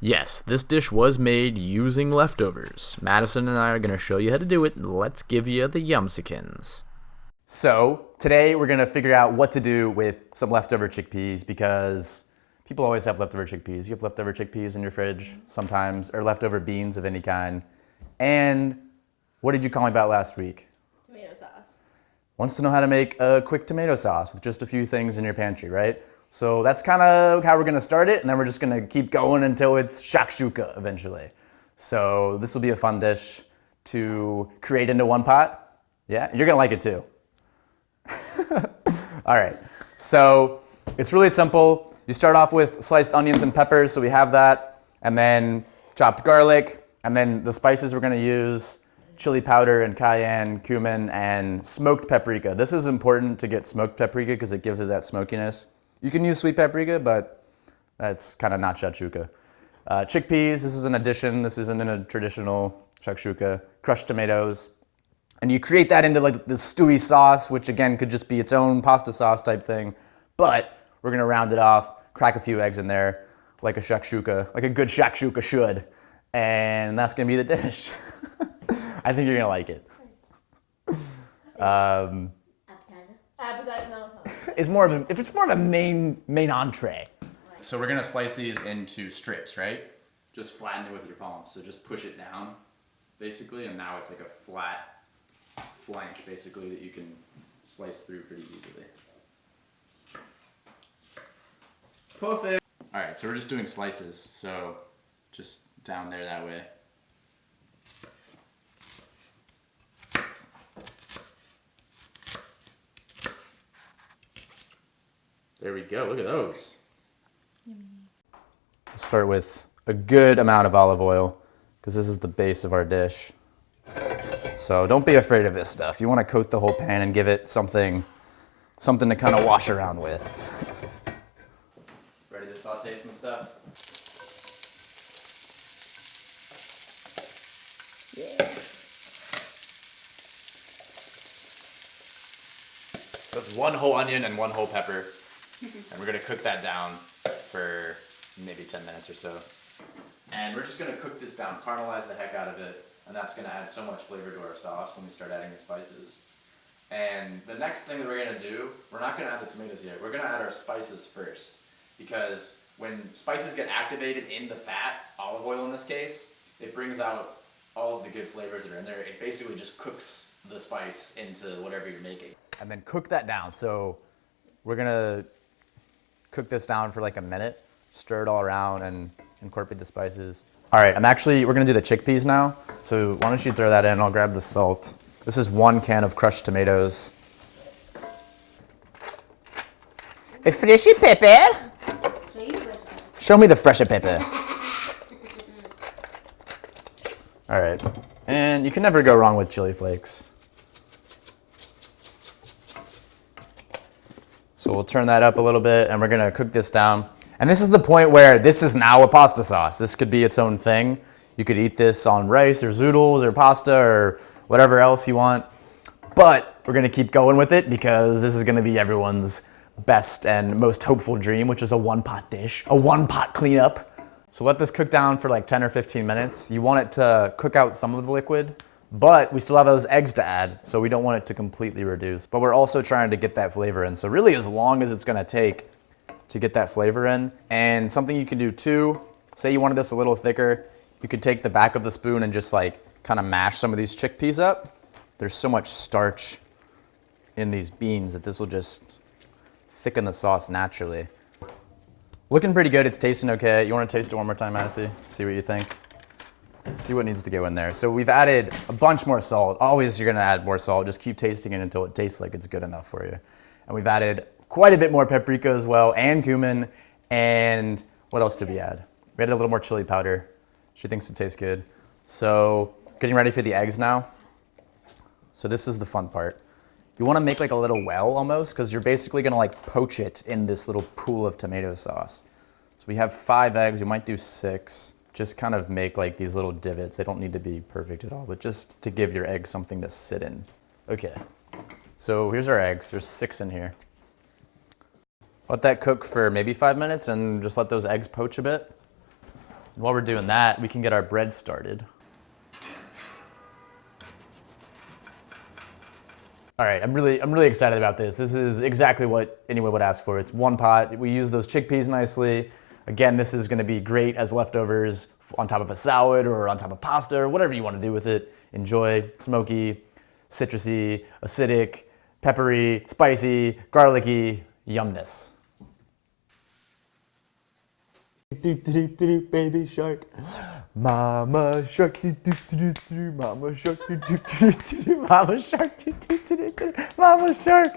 Yes, this dish was made using leftovers. Madison and I are going to show you how to do it. Let's give you the yumsikins. So today we're gonna figure out what to do with some leftover chickpeas because people always have leftover chickpeas. You have leftover chickpeas in your fridge sometimes, or leftover beans of any kind. And what did you call me about last week? Tomato sauce. Wants to know how to make a quick tomato sauce with just a few things in your pantry, right? So that's kind of how we're gonna start it, and then we're just gonna keep going until it's shakshuka eventually. So this will be a fun dish to create into one pot. Yeah, you're gonna like it too. All right, so it's really simple. You start off with sliced onions and peppers, so we have that, and then chopped garlic, and then the spices we're gonna use, chili powder and cayenne, cumin, and smoked paprika. This is important to get smoked paprika because it gives it that smokiness. You can use sweet paprika, but that's kind of not shakshuka. Chickpeas, this is an addition. This isn't in a traditional shakshuka. Crushed tomatoes. And you create that into like this stewy sauce, which again could just be its own pasta sauce type thing. But we're gonna round it off, crack a few eggs in there, like a shakshuka, like a good shakshuka should. And that's gonna be the dish. I think you're gonna like it. Appetizer? No. It's more of a main entree. So we're gonna slice these into strips, right? Just flatten it with your palm. So just push it down, basically, and now it's like a flat flank, basically, that you can slice through pretty easily. Perfect. All right, so we're just doing slices. So just down there that way. There we go, look at those. Yummy. Start with a good amount of olive oil, because this is the base of our dish. So don't be afraid of this stuff. You want to coat the whole pan and give it something to kind of wash around with. Ready to saute some stuff? Yeah. So it's one whole onion and one whole pepper. And we're gonna cook that down for maybe 10 minutes or so. And we're just gonna cook this down, caramelize the heck out of it, and that's gonna add so much flavor to our sauce when we start adding the spices. And the next thing that we're gonna do, we're not gonna add the tomatoes yet, we're gonna add our spices first. Because when spices get activated in the fat, olive oil in this case, it brings out all of the good flavors that are in there. It basically just cooks the spice into whatever you're making. And then cook that down. So we're gonna cook this down for like a minute, stir it all around and incorporate the spices. All right, we're gonna do the chickpeas now. So why don't you throw that in, I'll grab the salt. This is 1 can of crushed tomatoes. A freshy pepper. Show me the fresher pepper. All right, and you can never go wrong with chili flakes. So we'll turn that up a little bit and we're gonna cook this down. And this is the point where this is now a pasta sauce. This could be its own thing. You could eat this on rice or zoodles or pasta or whatever else you want. But we're gonna keep going with it because this is gonna be everyone's best and most hopeful dream, which is a one-pot dish, a one-pot cleanup. So let this cook down for like 10 or 15 minutes. You want it to cook out some of the liquid, but we still have those eggs to add, so we don't want it to completely reduce. But we're also trying to get that flavor in. So really as long as it's gonna take to get that flavor in. And something you can do too, say you wanted this a little thicker, you could take the back of the spoon and just like kind of mash some of these chickpeas up. There's so much starch in these beans that this will just thicken the sauce naturally. Looking pretty good, it's tasting okay. You wanna taste it one more time, Madison? See what you think? See what needs to go in there. So we've added a bunch more salt. Always you're gonna add more salt. Just keep tasting it until it tastes like it's good enough for you. And we've added quite a bit more paprika as well, and cumin, and what else did we add? We added a little more chili powder. She thinks it tastes good. So getting ready for the eggs now. So this is the fun part. You wanna make like a little well almost, because you're basically gonna like poach it in this little pool of tomato sauce. So we have 5 eggs, we might do 6. Just kind of make like these little divots. They don't need to be perfect at all, but just to give your egg something to sit in. Okay, so here's our eggs. There's 6 in here. Let that cook for maybe 5 minutes and just let those eggs poach a bit. While we're doing that, we can get our bread started. All right, I'm really excited about this. This is exactly what anyone would ask for. It's one pot. We use those chickpeas nicely. Again, this is gonna be great as leftovers on top of a salad or on top of pasta or whatever you wanna do with it. Enjoy. Smoky, citrusy, acidic, peppery, spicy, garlicky, yumness. Baby shark, mama shark, mama shark, mama shark, mama shark.